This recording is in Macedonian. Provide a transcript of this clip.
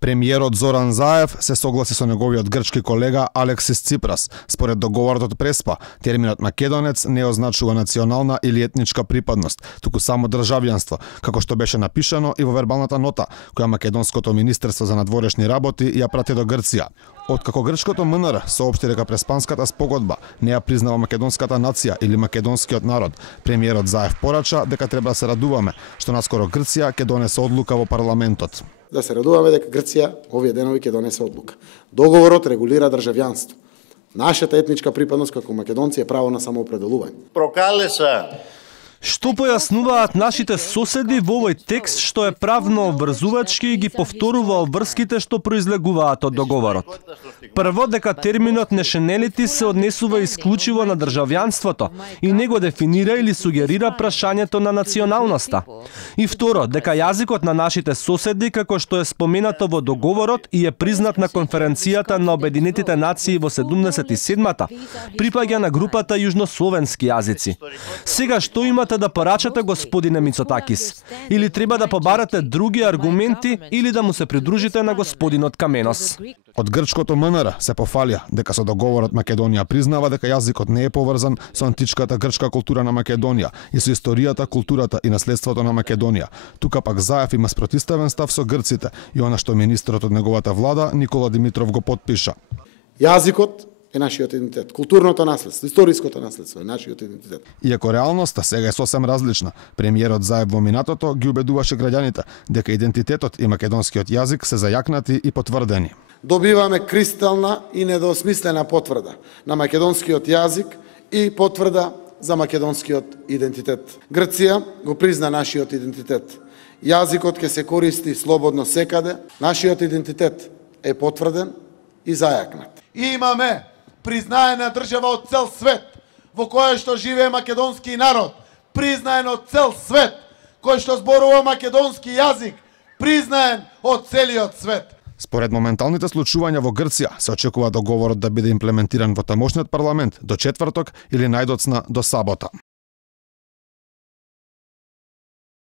Премиерот Зоран Заев се согласи со неговиот грчки колега Алексис Ципрас. Според договорот од Преспа, терминот македонец не означува национална или етничка припадност, туку само државјанство, како што беше напишано и во вербалната нота, која македонското министерство за надворешни работи ја прати до Грција. Откако грчкото МНР соопшти дека Преспанската спогодба не ја признава македонската нација или македонскиот народ, премиерот Заев порача дека треба да се радуваме што наскоро Грција ќе донесе одлука во парламентот. Да се радуваме дека Грција овие денови ќе донесе одлука. Договорот регулира државјанство. Нашата етничка припадност како македонци е право на самоопределување. Прокалеса. Што појаснуваат нашите соседи во овој текст што е правно обврзувачки и ги повторува обврските што произлегуваат од договорот? Прво, дека терминот нешенелити се однесува исклучиво на државјанството и не го дефинира или сугерира прашањето на националноста. И второ, дека јазикот на нашите соседи, како што е споменато во договорот и е признат на конференцијата на Обединетите нации во 77-та, припаѓа на групата јужнословенски јазици. Сега што имате да порачате, господине Мицотакис? Или треба да побарате други аргументи или да му се придружите на господинот Каменос? Од грчкото МНР се пофалија дека со договорот Македонија признава дека јазикот не е поврзан со античката грчка култура на Македонија и со историјата, културата и наследството на Македонија. Тука пак Заев има спротивставен став со грците и она што министерот од неговата влада Никола Димитров го потпиша. Јазикот е нашиот идентитет, културното наследство, историското наследство е нашиот идентитет. Иако реалноста сега е сосем различна, премиерот Заев во минатото ги убедуваше граѓаните дека идентитетот и македонскиот јазик се зајакнати и потврдени. Добиваме кристална и недоосмислена потврда на македонскиот јазик и потврда за македонскиот идентитет. Грција го призна нашиот идентитет. Јазикот ќе се користи слободно секаде, нашиот идентитет е потврден и зајакнат. Имаме признаена држава од цел свет, во која што живее македонски народ, признаен од цел свет, кој што зборува македонски јазик, признаен од целиот свет. Според моменталните случувања во Грција, се очекува договорот да биде имплементиран во тамошниот парламент до четврток или најдоцна до сабота.